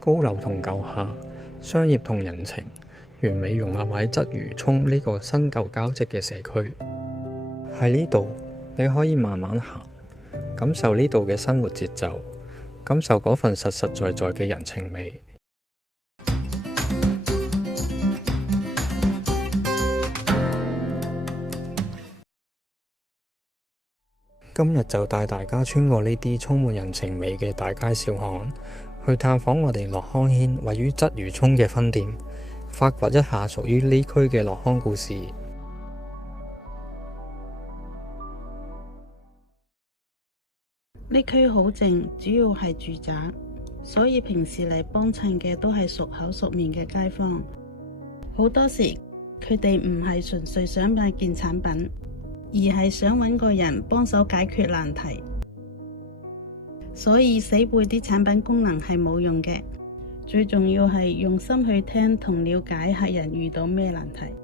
高樓同舊下，商業同人情，完美融合喺鰂魚涌呢個新舊交織嘅社區。喺呢度，你可以慢慢行，感受呢度嘅生活節奏，感受嗰份實實在在嘅人情味。今日就帶大家穿過呢啲充滿人情味嘅大街小巷，去探訪我哋樂康軒位於鰂魚涌嘅分店，發掘一下屬於呢區嘅樂康故事。呢區好靜，主要係住宅，所以平時嚟幫襯嘅都係熟口熟面嘅街坊。好多時佢哋唔係純粹想買件產品，而係想揾個人幫手解決難題。所以死背啲產品功能係冇用嘅，最重要係用心去聽同了解客人遇到咩難題，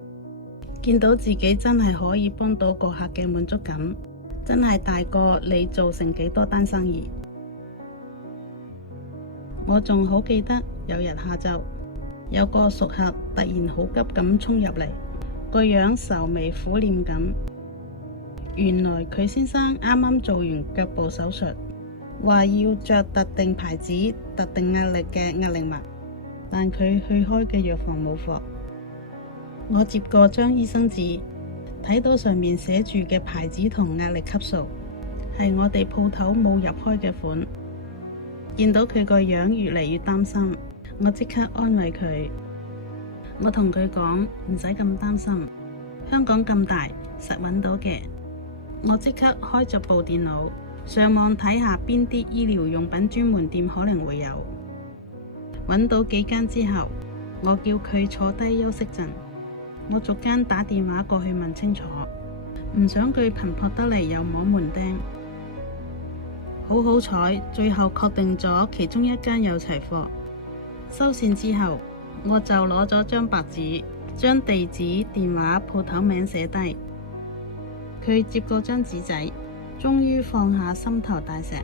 見到自己真係可以幫到個客嘅滿足感，真係大過你做成幾多單生意。我仲好記得有日下晝，有個熟客突然好急咁衝入嚟，個樣愁眉苦臉咁。原來佢先生啱啱做完腳部手術，話要着特定牌子、特定壓力嘅壓力襪，但佢去開嘅藥房冇貨。我接過張醫生紙，睇到上面寫住嘅牌子同壓力級數，係我哋鋪頭冇入開嘅款。見到佢個樣越嚟越擔心，我即刻安慰佢。我同佢講，唔使咁擔心，香港咁大，實揾到嘅。我即刻開咗部電腦，上網睇下邊啲醫療用品專門店可能會有。揾到幾間之後，我叫佢坐低休息陣，我逐間打電話過去問清楚，唔想佢頻撲得嚟又摸門釘。好彩，最後確定咗其中一間有齊貨。收線之後，我就攞咗張白紙，將地址、電話、鋪頭名寫低。佢接過張紙仔，終於放下心頭大石。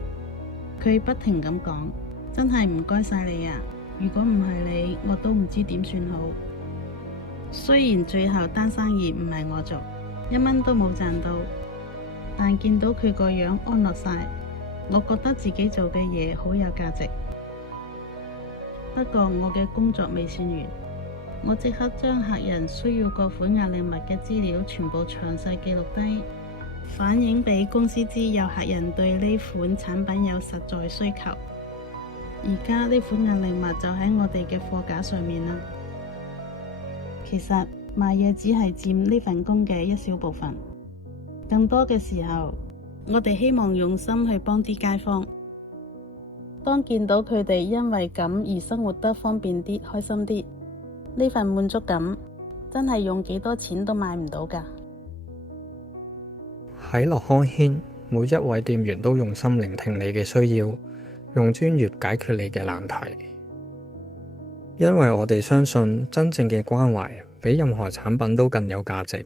佢不停咁講，真係唔該晒你啊！如果唔係你，我都唔知點算好。雖然最後單生意唔係我做，1蚊都冇賺到，但見到佢個樣安樂晒，我覺得自己做嘅嘢好有價值。不過我嘅工作未算完，我即刻將客人需要嗰款壓力襪嘅資料全部詳細記錄低，反映俾公司知有客人對呢款產品有實在需求。而家呢款壓力襪就喺我哋嘅貨架上面啦。其實賣嘢只係佔呢份工嘅一小部分，更多嘅時候，我哋希望用心去幫啲街坊。當見到佢哋因為咁而生活得方便啲、開心啲，呢份滿足感真係用幾多錢都買唔到㗎。喺樂康軒，每一位店員都用心聆聽你嘅需要，用專業解決你嘅難題。因為我哋相信真正嘅關懷比任何產品都更有價值。